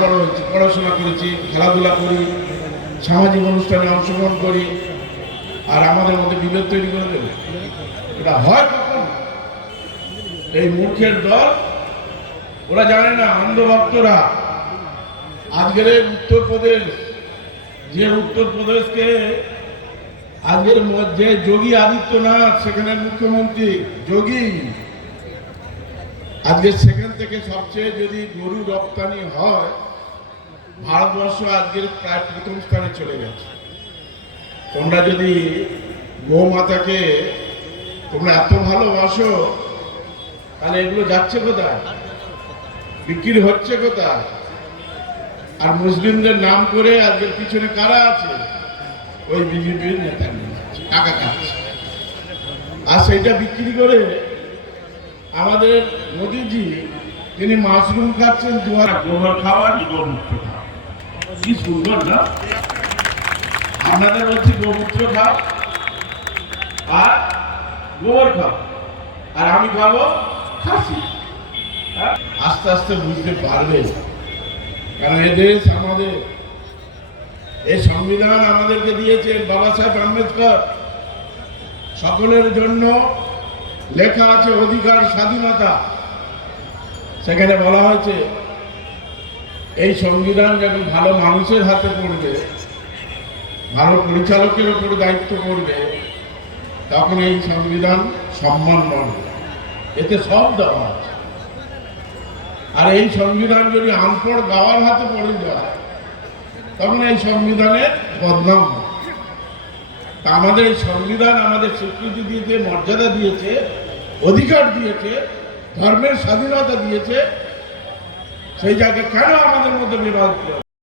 বড় হয়েছি, পড়াশোনা করেছি, খেলাধুলা করি, সামাজিক অনুষ্ঠানে অংশগ্রহণ করি, আর আমাদের মধ্যে বিভেদ তৈরি করে দেবে? এটা হয় কখন? এই মূর্খের দল, ওরা জানে না, অন্ধভক্তরা। আজকের উত্তরপ্রদেশ, যে উত্তরপ্রদেশকে আজকের মধ্যে যোগী আদিত্যনাথ, সেখানে মুখ্যমন্ত্রী যোগী, আজকে সেখান থেকে সবচেয়ে যদি গরু রপ্তানি হয়, ভারতবর্ষ আজকের প্রায় প্রথম স্থানে চলে গেছে। তোমরা যদি গোমাতাকে তোমরা এত ভালোবাসো, তাহলে এগুলো যাচ্ছে কোথায়? বিক্রি হচ্ছে কোথায়? আর মুসলিমদের নাম করে আজকের পিছনে কারা আছে? ওই বিজেপির নেতা টাকা খাচ্ছে, আর সেইটা বিক্রি করে আমাদের মোদিজি, তিনি মাশরুম খাচ্ছেন, গোবর খাওয়া, গোমূত্র খাওয়া। কি সুন্দর না? আপনাদের বলছি গোমূত্র খাও আর গোবর খাও, আর আমি খাবো খাসি। আস্তে আস্তে বুঝতে পারবে, কারণ এদেশ আমাদের, এই সংবিধান আমাদেরকে দিয়েছেন বাবা সাহেব আম্বেদকর। সকলের জন্য লেখা আছে অধিকার, স্বাধীনতা। সেখানে বলা হয়েছে এই সংবিধান যখন ভালো মানুষের হাতে পড়বে, ভালো পরিচালকের উপর দায়িত্ব পড়বে, তখন এই সংবিধান সম্মান পাবে। এতে সব দেওয়া আছে। আর এই সংবিধান যদি আনপড় গাওয়ার হাতে পড়ে যায়, তখন এই সংবিধানের বদনাম হয়। তা আমাদের এই সংবিধান আমাদের স্বীকৃতি দিয়েছে, মর্যাদা দিয়েছে, অধিকার দিয়েছে, ধর্মের স্বাধীনতা দিয়েছে। সেই জায়গায় কেন আমাদের মধ্যে বিবাদ